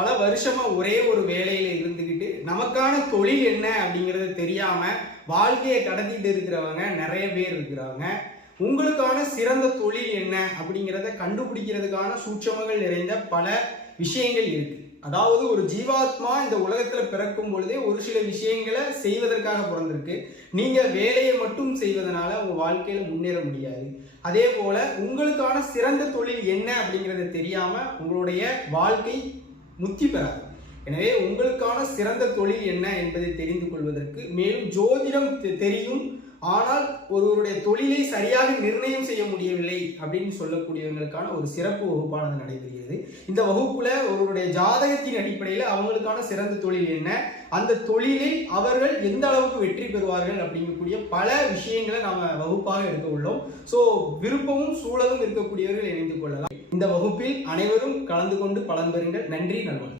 பல வருஷமா ஒரே ஒரு வேலையில இருந்துகிட்டு நமக்கான தொழில் என்ன அப்படிங்கறது தெரியாம வாழ்க்கையை கடத்திட்டு இருக்கிறவங்க நிறைய பேர் இருக்கிறாங்க. உங்களுக்கான சிறந்த தொழில் என்ன அப்படிங்கிறத கண்டுபிடிக்கிறதுக்கான சூட்சமங்கள் நிறைந்த பல விஷயங்கள் இருக்கு. அதாவது ஒரு ஜீவாத்மா இந்த உலகத்துல பிறக்கும் பொழுதே ஒரு சில விஷயங்களை செய்வதற்காக பிறந்திருக்கு. நீங்க வேலையை மட்டும் செய்வதனால உங்க வாழ்க்கையில முன்னேற முடியாது. அதே போல உங்களுக்கான சிறந்த தொழில் என்ன அப்படிங்கறத தெரியாம உங்களுடைய வாழ்க்கை முத்தி பெறாது. எனவே உங்களுக்கான சிறந்த தொழில் என்ன என்பதை தெரிந்து கொள்வதற்கு மேலும் ஜோதிடம் தெரியும், ஆனால் ஒருவருடைய தொழிலை சரியாக நிர்ணயம் செய்ய முடியவில்லை அப்படின்னு சொல்லக்கூடியவங்களுக்கான ஒரு சிறப்பு வகுப்பானது நடைபெறுகிறது. இந்த வகுப்புல ஒருவருடைய ஜாதகத்தின் அடிப்படையில் அவங்களுக்கான சிறந்த தொழில் என்ன, அந்த தொழிலில் அவர்கள் எந்த அளவுக்கு வெற்றி பெறுவார்கள் அப்படிங்கக்கூடிய பல விஷயங்களை நாம வகுப்பாக எடுக்க உள்ளோம். ஸோ விருப்பமும் சூழலும் இருக்கக்கூடியவர்கள் இணைந்து கொள்ளலாம். இந்த வகுப்பில் அனைவரும் கலந்து கொண்டு பலன் பெறுங்கள். நன்றி, நல்வாழ்வு.